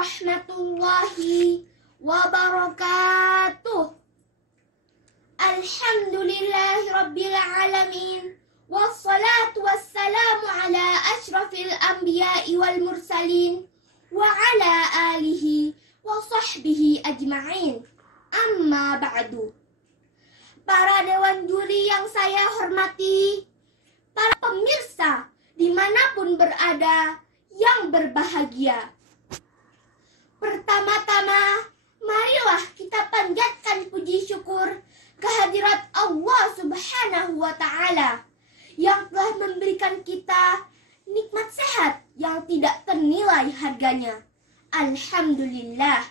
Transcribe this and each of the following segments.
warahmatullahi wabarakatuh. Alhamdulillahi rabbil alamin. Wassalatu wassalamu ala ashrafil anbiya'i wal mursalin wa ala alihi wa sahbihi ajma'in. Amma ba'du. Para dewan juri yang saya hormati, para pemirsa dimanapun berada yang berbahagia. Pertama-tama, marilah kita panjatkan puji syukur kehadirat Allah Subhanahu wa Ta'ala yang telah memberikan kita nikmat sehat yang tidak ternilai harganya. Alhamdulillah.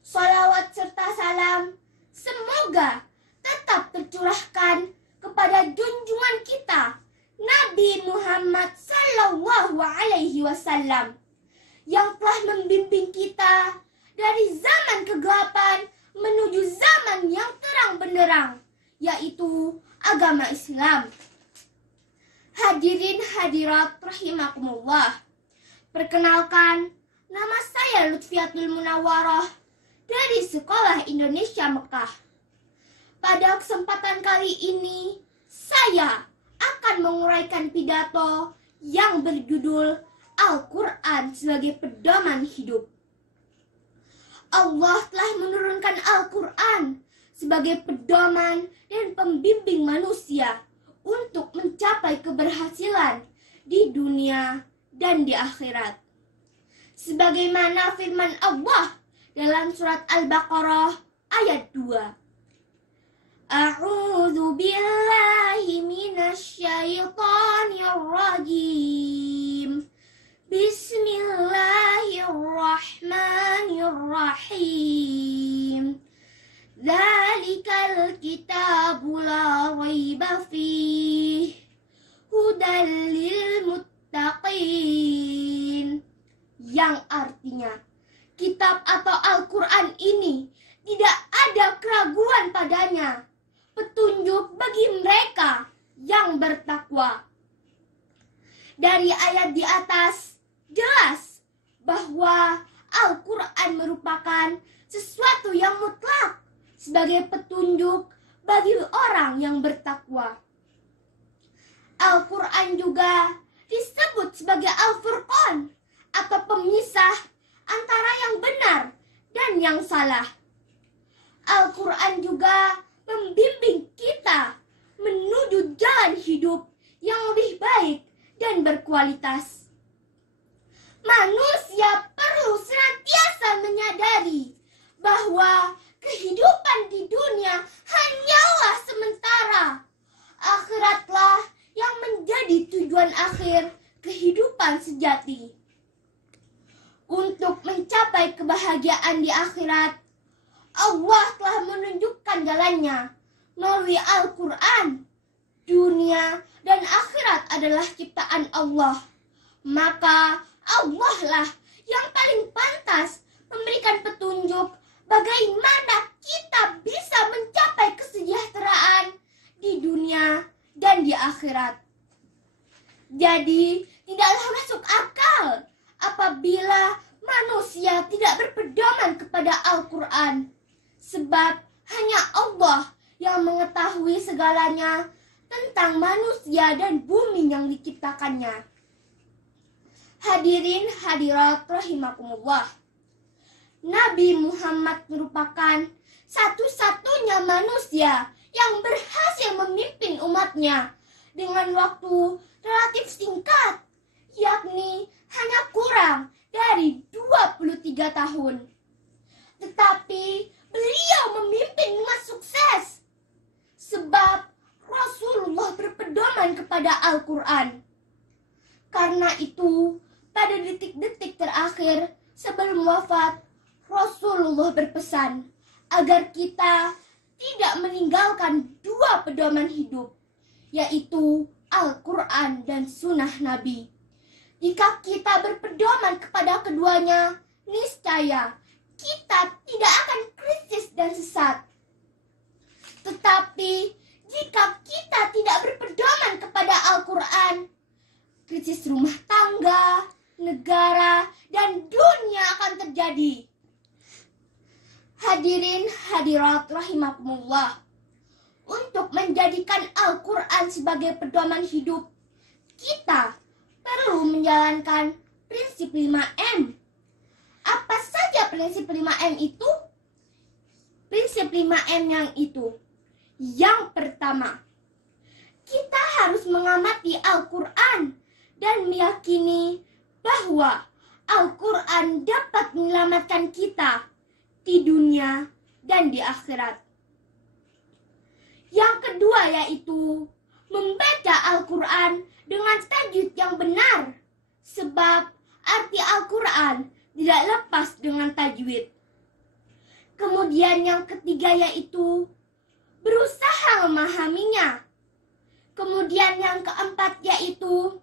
Salawat serta salam semoga tetap tercurahkan kepada junjungan kita Nabi Muhammad sallallahu alaihi wasallam yang telah membimbing kita dari zaman kegelapan menuju zaman yang terang benderang, yaitu agama Islam. Hadirin hadirat rahimakumullah. Perkenalkan, nama saya Lutfiatul Munawwarah dari Sekolah Indonesia Mekah. Pada kesempatan kali ini, saya akan menguraikan pidato yang berjudul Al-Quran sebagai pedoman hidup. Allah telah menurunkan Al-Quran sebagai pedoman dan pembimbing manusia untuk mencapai keberhasilan di dunia dan di akhirat. Sebagaimana firman Allah dalam surat Al-Baqarah ayat 2. A'udzu billahi minasy syaithanir rajim. Bismillahirrahmanirrahim. Dzalikal kitabu la raiba fihi hudal lil muttaqin. Yang artinya, kitab atau Al-Quran ini tidak ada keraguan padanya, petunjuk bagi mereka yang bertakwa. Dari ayat di atas jelas bahwa Al-Quran merupakan sesuatu yang mutlak sebagai petunjuk bagi orang yang bertakwa. Al-Quran juga disebut sebagai Al-Furqan atau pemisah antara yang benar dan yang salah. Al-Quran juga membimbing kita menuju jalan hidup yang lebih baik dan berkualitas. Manusia perlu senantiasa menyadari bahwa kehidupan di dunia hanyalah sementara. Akhiratlah yang menjadi tujuan akhir kehidupan sejati. Untuk mencapai kebahagiaan di akhirat, Allah telah menunjukkan jalannya melalui Al-Quran. Dunia dan akhirat adalah ciptaan Allah. Maka Allah lah yang paling pantas memberikan petunjuk bagaimana kita bisa mencapai kesejahteraan di dunia dan di akhirat. Jadi, tidaklah masuk akal apabila manusia tidak berpedoman kepada Al-Quran. Sebab hanya Allah yang mengetahui segalanya tentang manusia dan bumi yang diciptakannya. Hadirin hadirat rahimakumullah. Nabi Muhammad merupakan satu-satunya manusia yang berhasil memimpin umatnya dengan waktu relatif singkat, yakni hanya kurang dari 23 tahun. Tetapi beliau memimpin umat sukses sebab Rasulullah berpedoman kepada Al-Quran. Karena itu, pada detik-detik terakhir sebelum wafat, Rasulullah berpesan agar kita tidak meninggalkan dua pedoman hidup, yaitu Al-Quran dan Sunnah Nabi. Jika kita berpedoman kepada keduanya, niscaya kita tidak akan krisis dan sesat. Tetapi jika kita tidak berpedoman kepada Al-Quran, krisis rumah tangga, negara, dan dunia akan terjadi. Hadirin hadirat rahimakumullah. Untuk menjadikan Al-Quran sebagai pedoman hidup, kita perlu menjalankan prinsip 5M. Apa saja prinsip 5M itu? Prinsip 5M yang itu. Yang pertama, kita harus mengamati Al-Quran dan meyakini bahwa Al-Quran dapat menyelamatkan kita di dunia dan di akhirat. Yang kedua yaitu membaca Al-Quran dengan tajwid yang benar, sebab arti Al-Quran tidak lepas dengan tajwid. Kemudian yang ketiga yaitu berusaha memahaminya. Kemudian yang keempat yaitu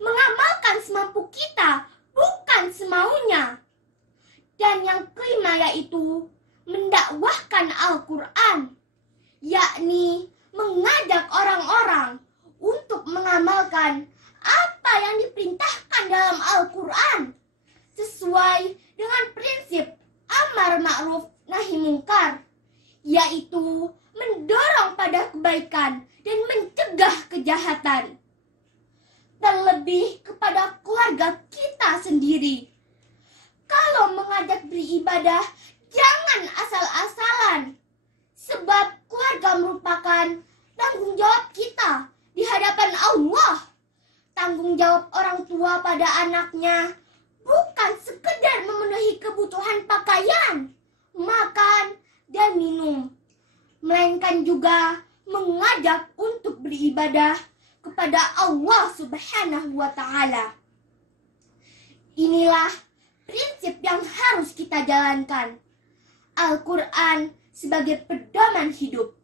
mengamalkan semampu kita, bukan semaunya. Dan yang kelima yaitu mendakwahkan Al-Quran, yakni mengajak orang-orang untuk mengamalkan apa yang diperintahkan dalam Al-Quran sesuai dengan prinsip amar ma'ruf nahi mungkar, yaitu mendorong pada kebaikan dan mencegah kejahatan. Terlebih kepada keluarga kita sendiri. Kalau mengajak beribadah, jangan asal-asalan, sebab keluarga merupakan tanggung jawab kita di hadapan Allah. Tanggung jawab orang tua pada anaknya bukan sekedar memenuhi kebutuhan pakaian, makan, dan minum, melainkan juga mengajak untuk beribadah kepada Allah Subhanahu wa Ta'ala. Inilah prinsip yang harus kita jalankan. Al-Quran sebagai pedoman hidup.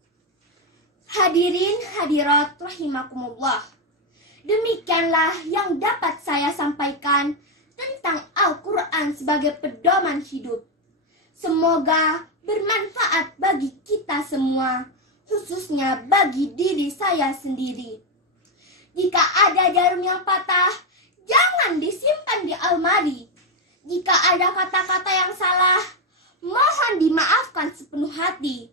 Hadirin hadirat rahimakumullah. Demikianlah yang dapat saya sampaikan tentang Al-Quran sebagai pedoman hidup. Semoga bermanfaat bagi kita semua, khususnya bagi diri saya sendiri. Jika ada jarum yang patah, jangan disimpan di almari. Jika ada kata-kata yang salah, mohon dimaafkan sepenuh hati.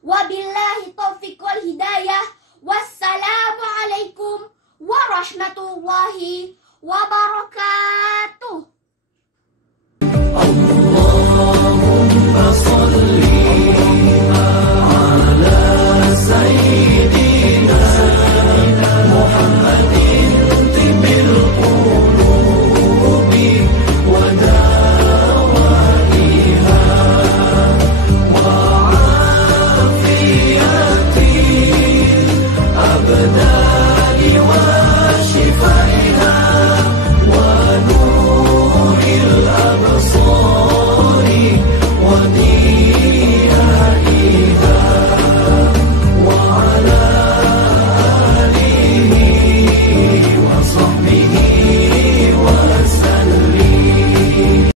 Wabillahi taufiq wal hidayah. Wassalamualaikum warahmatullahi wabarakatuh.